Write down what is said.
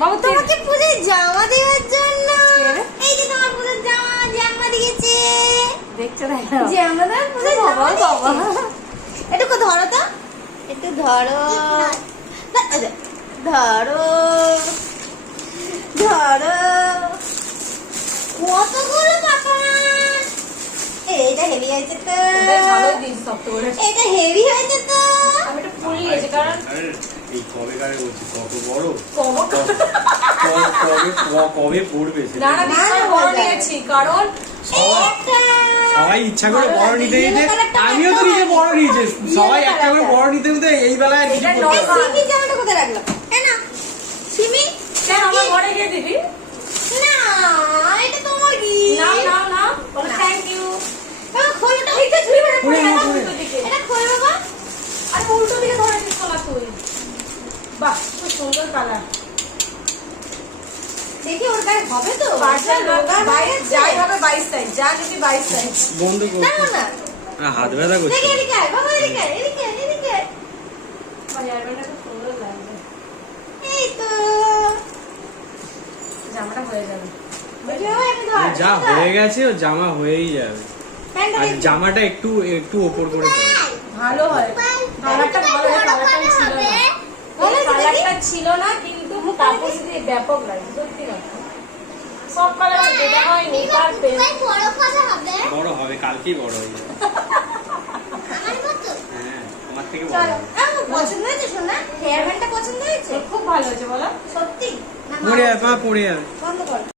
বাবা তোমাকে পূজায় জামা দেওয়ার জন্য। এই যে তোমার পূজার জামা দিয়েছে। দেখছো না জামা দাও পূজার জামা দিয়েছে। একটু ধরো তো, একটু ধরো ধরো ধরো। কতগুলো পাপড়! এটা হেভি হয়েছে তো। ভালোই দিস শক্ত করে। এটা হেভি হয়েছে তো। আমি একটু ফুল নিয়েছি কারণ এই কবে কারে বলছি কত বড় কবে পড়বে না না বিশাল বড় নিয়েছি কারণ সবাই ইচ্ছা করে বড় নিতে নিতে আমিও তো নিজে বড় নিয়েছি। সবাই একটা করে বড় নিতে নিতে এই বেলায় কিছু করতে পারে। সিমি জামাটা কোথায় রাখলাম? না সিমি কেন আমার ঘরে গিয়ে দিবি? না এটা তোমার কি? না না না বলো থ্যাংক ইউ। খোলটা এইটা ছুঁই মেরে পড়ে গেল উল্টো দিকে। এটা খোল বাবা। আরে উল্টো দিকে ধরেছিস তোলা তুই। বাহ খুব সুন্দর কালার। দেখি ওর গায়ে হবে তো? পার্সেল যাই হবে 22 সাইজ, যা নিবি 22 সাইজ। বন্ধ কর। না হাত ব্যথা করছে। দেখি এদিকে আয় বাবা, এদিকে আয়, এদিকে আয়, এদিকে আয়। মানে হেয়ারব্যান্ডটা খুব সুন্দর লাগবে। এই তো জামাটা হয়ে যাবে। বুঝি বাবা, এটা ধর, যা এটা ধর। হয়ে গেছে ও জামা হয়েই যাবে। প্যান্টটা আর দেখি। জামাটা একটু একটু ওপর করে পরে। ভালো হয় কালারটা ভালো হয়, কালারটা ছিল না কালারটা ছিল না কিন্তু কাপড় দিয়ে ব্যাপক লাগে সত্যি কথা। সব কালার যেটা হয়নি পারফেক্ট। বড় কথা হবে বড় হবে, কালকেই বড় হয়ে যাবে। আমার মতো। হ্যাঁ আমার থেকে বড় চলো হবে। আমার পছন্দ হয়েছে সোনা? হেয়ার ব্যান্ডটা পছন্দ হয়েছে? খুব ভালো হয়েছে বলো। সত্যি? না পড়ে যাবে, পা পড়ে যাবে। বন্ধ কর।